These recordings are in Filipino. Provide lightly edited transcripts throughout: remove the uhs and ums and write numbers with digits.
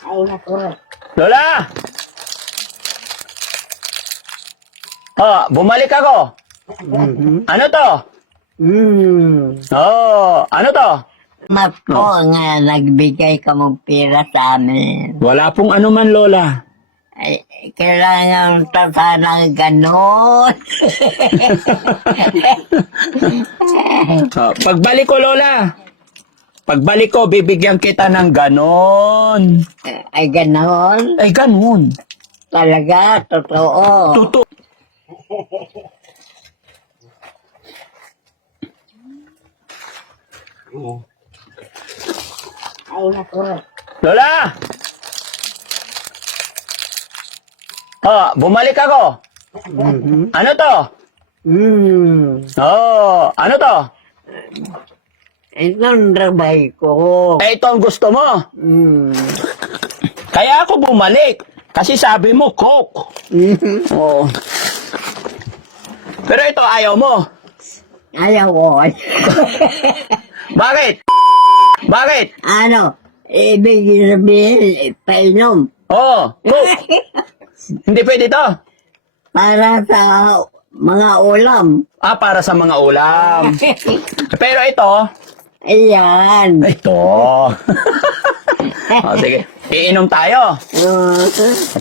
Ay, naku. Lola! Oh, bumalik ako. Ano to? Ano to? Mako nga nagbigay ka mong pira sa amin. Wala pong anuman, Lola. Ay, kailangan tatanang ganon. Pagbalik ko, Lola. Pagbalik ko, bibigyan kita ng ganon. Ay, ganon. Ay, ganon. Talaga, totoo. Tuto. Ay, naku. Lola! Oh, bumalik ako. Ano to? Oh, ano to? Itong rabay ko. Eh, ito ang gusto mo. Kaya ako bumalik. Kasi sabi mo, Coke. Oh. Pero ito, ayaw mo. Ayaw ko. Bakit? Bakit? Ano? Ibig sabihin, painom. Oh, Coke. Hindi pwede to. Para sa mga ulam. Ah, para sa mga ulam. Pero ito, Ayan. ito. Oh, sige. Iinom tayo.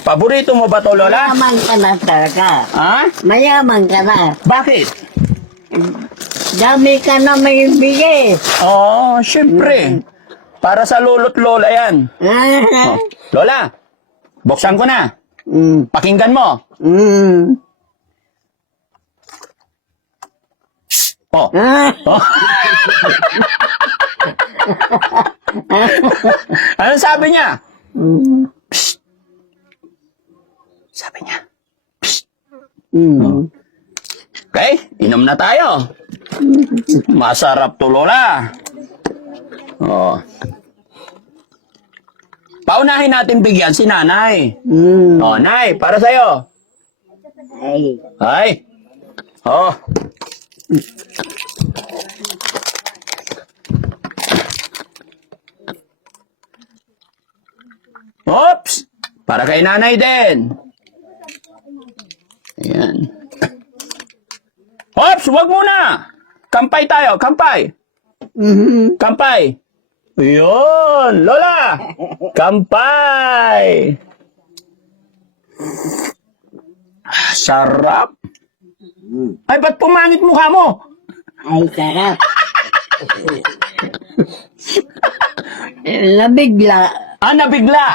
Paborito mo ba to, Lola? Mayaman ka na talaga. Ha? Mayaman ka na. Bakit? Dami ka na may bigay. Oh, syempre. Para sa lolo't lola yan. Oh. Lola, buksan ko na. Pakinggan mo. Oh. Oh. Anong sabi niya? Psst. Sabi niya. Psst. Okay, inom na tayo. Masarap to, Lola. Oh. Paunahin natin bigyan si nanay. Oh, nay, para sa'yo. Ay. Ay. Oh. Oops! Para kay nanay din. Ayan. Oops! Wag muna! Kampay tayo, kampay! Kampay! Ayun! Lola! Kampay! Sarap! Ay, ba't pumangit mukha mo? Ay, sarap. Nabigla. Ah, nabigla!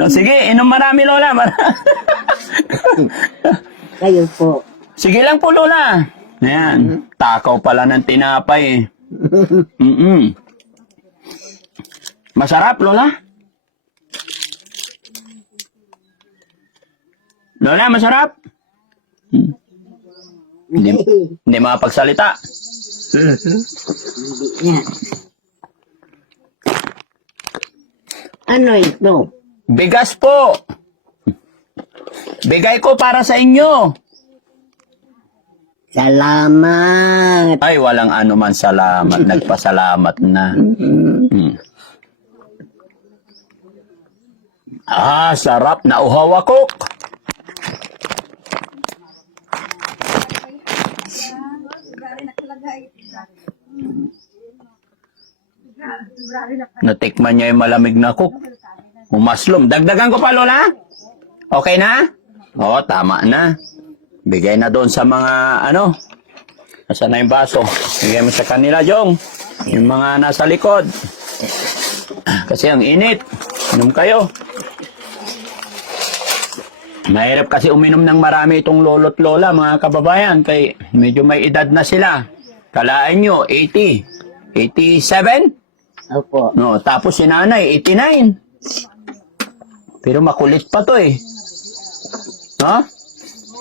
O, sige, inom marami, Lola. Kayo po. Sige lang po, Lola. Ayan, takaw pala ng tinapay. Masarap, Lola? Lola, masarap? Hindi makapagsalita. Yan. Ano ito? Bigas po. Bigay ko para sa inyo. Salamat. Ay, walang anuman salamat. Nagpasalamat na. Ah, sarap. Nauhaw ako. Natikman niya yung malamig na cook. Umaslom. Dagdagan ko pa, Lola? Okay na? Oo, tama na. Bigay na doon sa mga, ano, nasa na yung baso. Bigay mo sa kanila, Jong. Yung mga nasa likod. Kasi ang init. Inom kayo. Mahirap kasi uminom ng marami itong lolo't lola, mga kababayan. Kay medyo may edad na sila. Kalaan nyo, 80. 87? Opo. No, tapos si nanay, 89. Pero makulit pa to eh. Ha?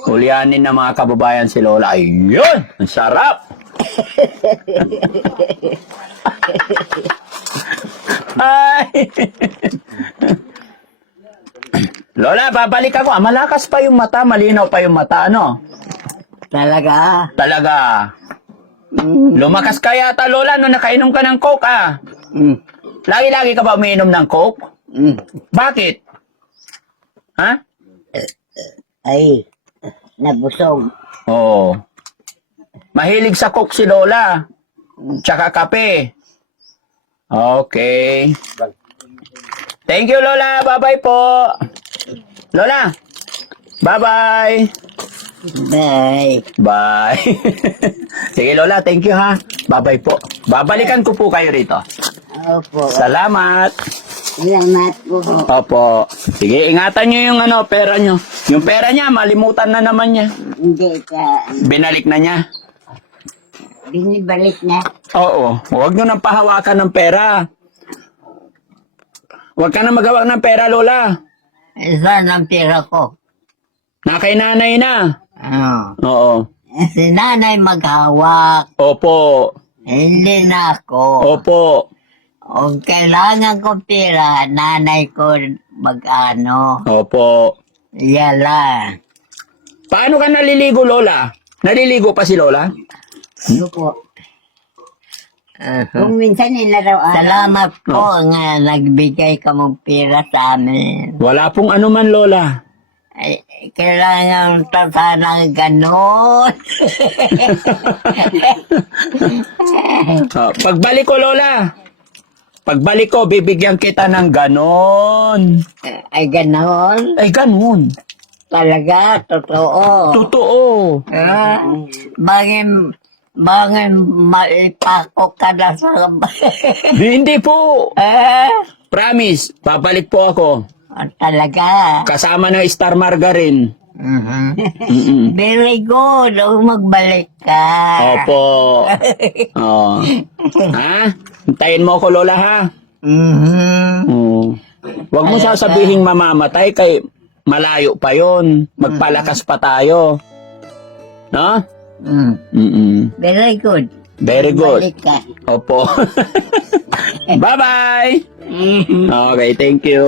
Hulyanin na mga kababayan si Lola. Ayun! Ang sarap! Ay! Lola, babalik ako. Ah, malakas pa yung mata, malinaw pa yung mata, ano? Talaga? Talaga. Lumakas ka yata, Lola, no nakainom ka ng Coke, ah. Mm. Lagi-lagi ka ba umiinom ng Coke? Mm. Bakit? Ha? Ay, nabusog. Oo. Mahilig sa Coke si Lola. Tsaka kape. Okay. Thank you, Lola. Bye-bye po. Lola. Bye-bye. Bye. Bye. Sige, Lola. Thank you, ha. Bye-bye po. Babalikan ko po kayo rito. Opo. Salamat. Salamat po. Opo. Sige, ingatan nyo yung pera nyo. Yung pera niya, malimutan na naman niya. Hindi ka. Binalik na niya. Binibalik na. Oo. Huwag nyo nang pahawakan ng pera. Huwag ka na magawa ng pera, Lola. Saan ang pera ko? Na kay nanay na. Oo. Si nanay maghawak. Opo. Hindi na ako. Opo. Kung kailangan ko pera, nanay ko mag-ano. Opo. Yala. Paano ka naliligo, Lola? Naliligo pa si Lola? Ano po? Kung minsan inaraw-araw. Salamat po nga nagbigay ka mong pera sa amin. Wala pong anuman, Lola. Ay, kailangan ta sana ganon. Pagbalik ko, Lola. Pagbalik ko, bibigyan kita ng ganon. Ay, ganon. Ay, ganon. Talaga, totoo. Totoo. Bangin maipako ka na sa... Hindi po. Promise, babalik po ako. Talaga. Kasama ng Star Margarine. Mm-mm. Very good. Magbalik ka. Opo. Oh. Ha? Hintayin mo ako, Lola, ha? Huwag mo sasabihin mamamatay kay malayo pa yon. Magpalakas pa tayo. No? Very good. Very good. Magbalik ka. Opo. Bye-bye. Okay, thank you.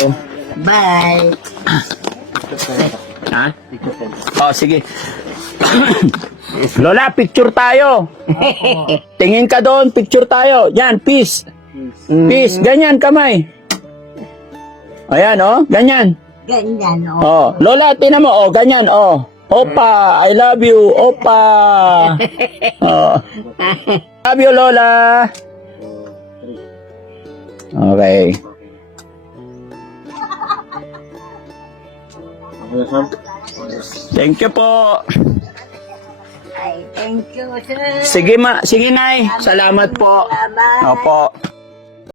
Bye. Ha? Oh, sige. Lola, picture tayo. Tingin ka doon, picture tayo. Yan, peace. Peace, ganyan, kamay. Ayan, oh, ganyan. Ganyan, Oh, Lola, tinan mo, oh, ganyan, oh. Opa, I love you, Opa. Oh. Love you, Lola. Okay. Thank you po. Ay, thank you, sir. Sige, Nay. Salamat po. Salamat. Opo.